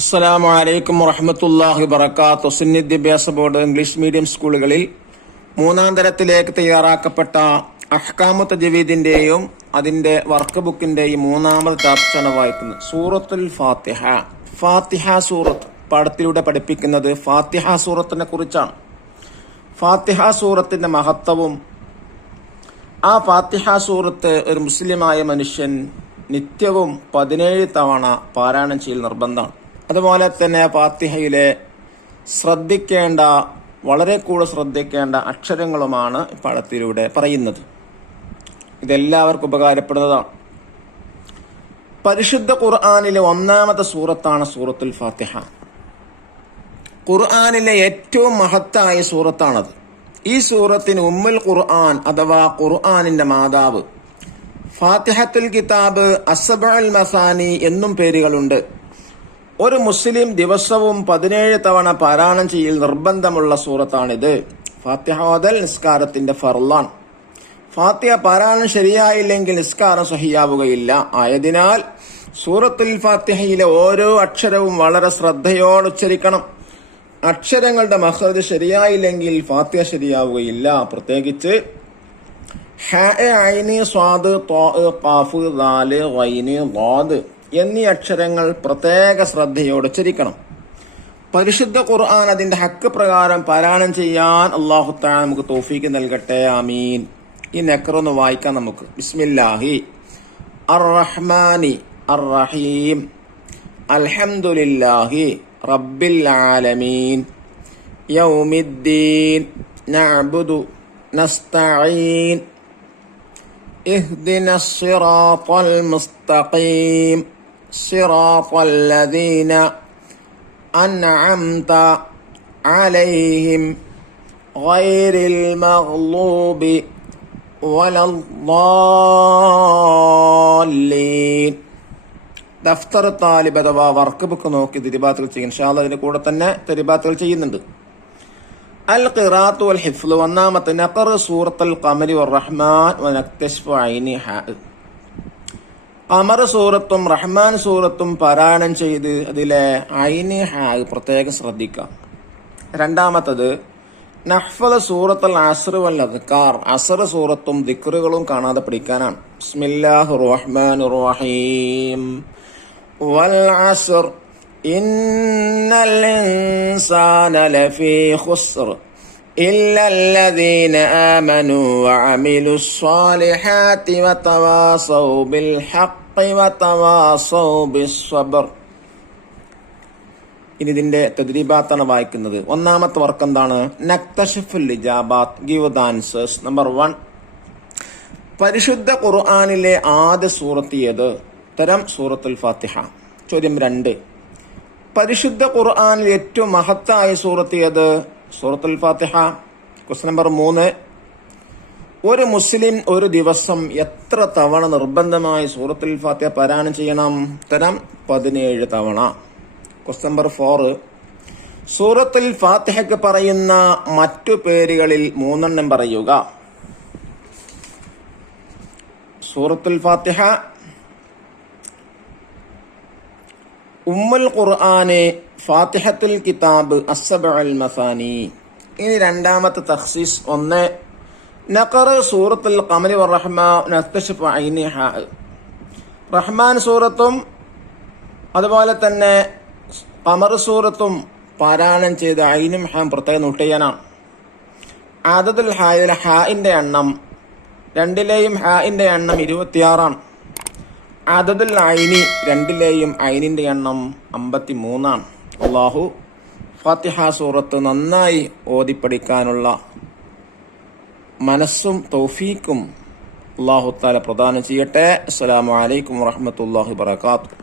അസ്സലാമു അലൈക്കും വറഹ്മത്തുള്ളാഹി വബറകാതുഹു. സുന്നി വിദ്യാഭ്യാസ ബോർഡ് ഇംഗ്ലീഷ് മീഡിയം സ്കൂളുകളിൽ മൂന്നാം തരത്തിലേക്ക് തയ്യാറാക്കപ്പെട്ട അഹ്കാമു തജ്വീദിന്റെയും അതിന്റെ വർക്ക് ബുക്കിന്റെയും മൂന്നാമത് ചാപ്റ്ററാണ് വായിക്കുന്നത്. സൂറത്തുൽ ഫാത്തിഹ. ഫാത്തിഹ സൂറത്ത് പാഠത്തിലൂടെ പഠിപ്പിക്കുന്നത് ഫാത്തിഹ സൂറത്തിനെ കുറിച്ചാണ്. ഫാത്തിഹ സൂറത്തിന്റെ മഹത്വവും ആ ഫാത്തിഹ സൂറത്ത് ഒരു മുസ്ലിമായ മനുഷ്യൻ നിത്യവും 17 തവണ പാരായണം ചെയ്യൽ നിർബന്ധമാണ്. അതുപോലെ തന്നെ ഫാത്തിഹയിലെ വളരെ കൂടുതൽ ശ്രദ്ധിക്കേണ്ട അക്ഷരങ്ങളുമാണ് പാഠത്തിലൂടെ പറയുന്നത്. ഇതെല്ലാവർക്കും ഉപകാരപ്പെടുന്നതാണ്. പരിശുദ്ധ ഖുർആനിലെ ഒന്നാമത്തെ സൂറത്താണ് സൂറത്തുൽ ഫാത്തിഹ. ഖുർആനിലെ ഏറ്റവും മഹത്തായ സൂറത്താണത്. ഈ സൂറത്തിന് ഉമ്മുൽ ഖുർആൻ അഥവാ ഖുർആനിന്റെ മാതാവ്, ഫാത്തിഹത്തുൽ കിതാബ്, അസ്സബഉൽ മസാനി എന്നും പേരുകളുണ്ട്. ഒരു മുസ്ലിം ദിവസവും 17 തവണ പാരായണം ചെയ്യൽ നിർബന്ധമുള്ള സൂറത്താണിത്. ഫാത്തിഹ ഓതൽ നിസ്കാരത്തിന്റെ ഫർളാണ്. ഫാത്തിഹ പാരായണം ശരിയായില്ലെങ്കിൽ നിസ്കാരം സഹിയാവുകയില്ല. ആയതിനാൽ സൂറത്തുൽ ഫാത്തിഹയിലെ ഓരോ അക്ഷരവും വളരെ ശ്രദ്ധയോടെ ഉച്ചരിക്കണം. അക്ഷരങ്ങളുടെ മഖ്റജ് ശരിയായില്ലെങ്കിൽ ഫാത്തിഹ ശരിയാവുകയില്ല. പ്രത്യേകിച്ച് ഹ, ഐന്, സ്വാദ്, ത്വാ, ഖാഫ്, ദാല്, ഗൈന്, ളാദ് എന്നീ അക്ഷരങ്ങൾ പ്രത്യേക ശ്രദ്ധയോടെ ഉച്ചരിക്കണം. പരിശുദ്ധ ഖുർആൻ അതിന്റെ ഹക്ക് പ്രകാരം പാരായണം ചെയ്യാൻ അല്ലാഹു തആല നമുക്ക് തൗഫീഖ് നൽകട്ടെ. ആമീൻ. ഈ നഖറൊന്ന് വായിക്കാം നമുക്ക്. ബിസ്മില്ലാഹി അർറഹ്മാനി അർറഹീം അൽഹംദുലില്ലാഹി റബ്ബിൽ ആലമീൻ യൗമിദ്ദീൻ നഅ്ബുദു നസ്തഈൻ اهدنا الصراط المستقيم صراط الذين أنعمت عليهم غير المغضوب ولا الضالين. ദഫ്തർ താലിബ് അഥവാ വർക്ക് ബുക്ക് നോക്കി തിരുബാത്തുകൾ ചെയ്യും. ഇൻഷാ അല്ലാഹ് അതിന്റെ കൂടെ തന്നെ തിരുബാത്തുകൾ ചെയ്യുന്നുണ്ട്. അൽ ഖിറാഅത്തു വൽ ഹിഫ്ള്. ഒന്നാമത്തെ നഖർ സൂറത്തുൽ ഖമരി വർ റഹ്മാൻ വ നക്തശ്ഫു ഐനി ഹാ. ഖമർ സൂറത്തും റഹ്മാൻ സൂറത്തും പാരായണം ചെയ്ത് അതിലെ ഐനി ഹാ പ്രത്യേകം ശ്രദ്ധിക്കാം. രണ്ടാമത്തത് നഹ്ഫദ് സൂറത്തുൽ അസ്ർ വൽ അദ്കാർ. അസ്ർ സൂറത്തും ദിക്റുകളും കാണാതെ പഠിക്കാനാണ്. ബിസ്മില്ലാഹിർ റഹ്മാനിർ റഹീം വൽ അസ്ർ ഇന്നൽ ഇൻസാന ലഫീ ഖുസ്ർ ഇല്ലല്ലദീന ആമനൂ വഅമിലുസ് സ്വാലിഹാത്തി വതവാസൗ ബിൽ ഹഖ് വതവാസൗ ബിസ്സബ്ർ. ഇനി ഇതിന്റെ തദ്രീബാത്താണ് വായിക്കുന്നത്. ഒന്നാമത്തെ വർക്ക് എന്താണ്? നക്തശിഫുൽ ഇജാബാത്ത്, ഗിവ് ദ ആൻസേഴ്സ്. നമ്പർ 1, പരിശുദ്ധ ഖുർആനിലെ ആദ്യ സൂറത്ത് ഏത്? ഉത്തരം സൂറത്തുൽ ഫാത്തിഹ. ചോദ്യം 2, പരിശുദ്ധ ഖുർആനിൽ ഏറ്റവും മഹത്തായ സൂറത്ത് ഏത്? സൂറത്തുൽ ഫാത്തിഹ. ക്വസ്റ്റ്യൻ നമ്പർ 3, ഒരു മുസ്ലിം ഒരു ദിവസം എത്ര തവണ നിർബന്ധമായി സൂറത്തുൽ ഫാത്തിഹ പാരായണം ചെയ്യണം? ഉത്തരം 17 തവണ. ക്വസ്റ്റ്യൻ നമ്പർ 4, സൂറത്തുൽ ഫാത്തിഹയ്ക്ക് പറയുന്ന മറ്റു പേരുകളിൽ 3 പറയുക. സൂറത്തുൽ ഫാത്തിഹ, ഉമ്മുൽ ഖുർആന്, ഫാത്തിഹത്തുൽ കിതാബ്, അസ്സബഉൽ മസാനി. ഇനി രണ്ടാമത്തെ തഖ്സീസ്. 1, നഖർ സൂറത്തുൽ ഖമരി വർ റഹ്മാൻ നക്തശ്ഫു ഐനി ഹാ. റഹ്മാൻ സൂറത്തും അതുപോലെ തന്നെ ഖമർ സൂറത്തും പാരായണം ചെയ്ത് ഐനും ഹാം പ്രത്യേകം നോട്ട് ചെയ്യാനാണ്. ആദതുൽ ഹായിലെ ഹാഇന്റെ എണ്ണം, രണ്ടിലെയും ഹാഇന്റെ എണ്ണം 26ആണ്. ആദതുൽ ഐനി, രണ്ടിലെയും ഐനിന്റെ എണ്ണം 53ആണ്. അല്ലാഹു ഫാത്തിഹ സൂറത്ത് നന്നായി ഓതിപ്പടിക്കാനുള്ള മനസ്സും തൗഫീക്കും അല്ലാഹു തആല പ്രദാനം ചെയ്യട്ടെ. അസ്സലാമു അലൈക്കും വറഹ്മത്തുള്ളാഹി വബറകാതുഹു.